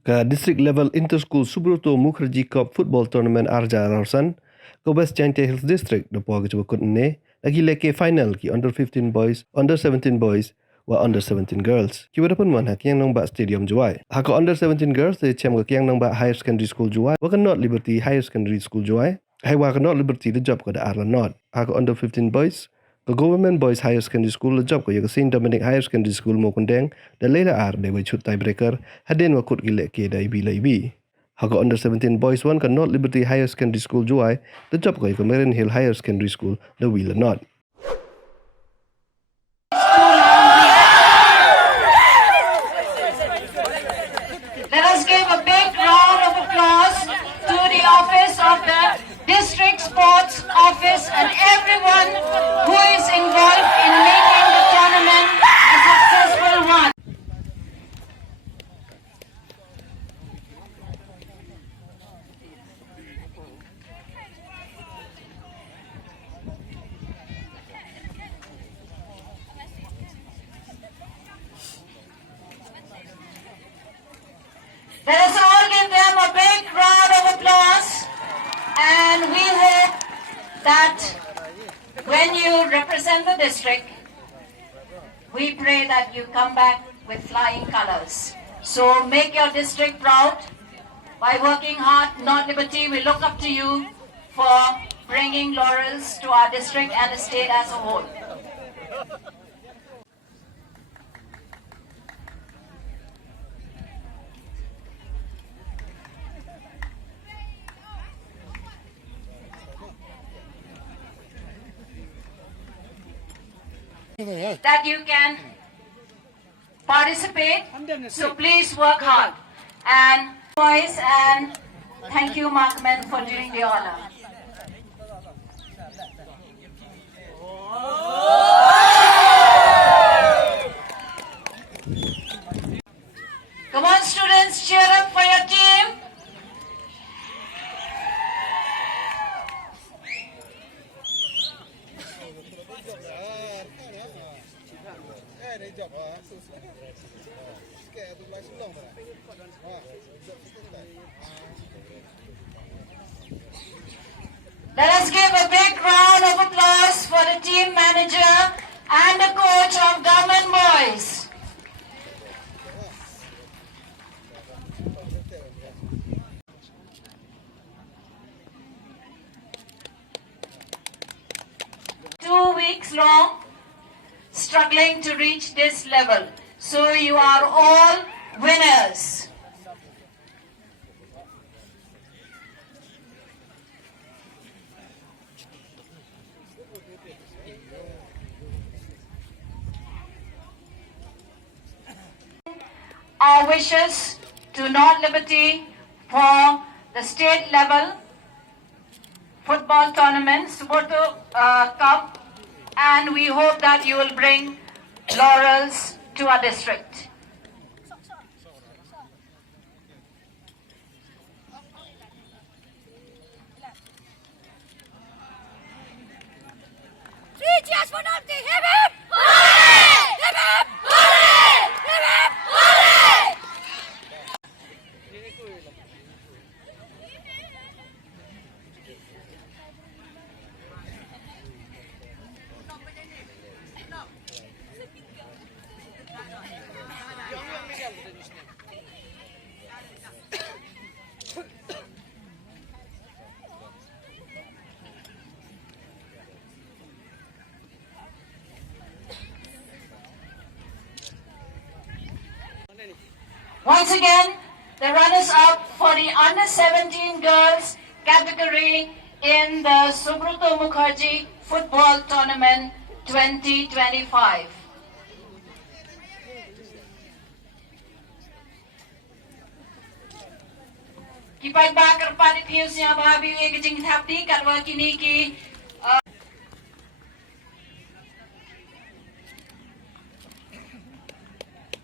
Ke district level inter-school Subroto Mukherjee Cup football tournament Arja Rausan ke West Jaintia Hills District depo ke cuba ne lagi leke final ki under 15 boys, under 17 boys wa under 17 girls. Ki wada pun man hak yang nang ba stadium juai. Hak under 17 girls de chem ke yang nang ba higher secondary school juai. Wa kan not Liberty Higher Secondary School juai. Hai wa kan not Liberty the job ke da Arla not. Hak under 15 boys ke Government Boys Higher Secondary School the job ke ya ke Saint Dominic Higher Secondary School mo kundeng dan later ar de wa chut tiebreaker hadin wa kut gilek ke da ibi la ibi. Hak under 17 boys one kan not Liberty Higher Secondary School juai the job ke Marin Hill Higher Secondary School the wheel not. Let us give a big round of applause to the office of the District Sports Office and everyone who is involved in making the tournament a successful one. Let us all give them a big round of applause, and we hope that when you represent the district, we pray that you come back with flying colors. So make your district proud by working hard. North Liberty, we look up to you for bringing laurels to our district and the state as a whole. That you can participate, so please work hard. And boys, and thank you Markman for doing the honor. Come on students, cheer up for your team. Let us give a big round of applause for the team manager and the coach of Government Boys. Two weeks long, struggling to reach this level. So you are all winners. Our wishes to North Liberty for the state level football tournament, Subroto Cup, and we hope that you will bring laurels to our district. Three cheers for North! Hip hip! Hooray! Hip hip! Hooray! Hip hip! Hooray! Once again, the runners-up for the under-17 girls category in the Subroto Mukherjee Football Tournament 2025. Ki pagbakar pani piusnya bahabi ke jing thapti karwa kini ki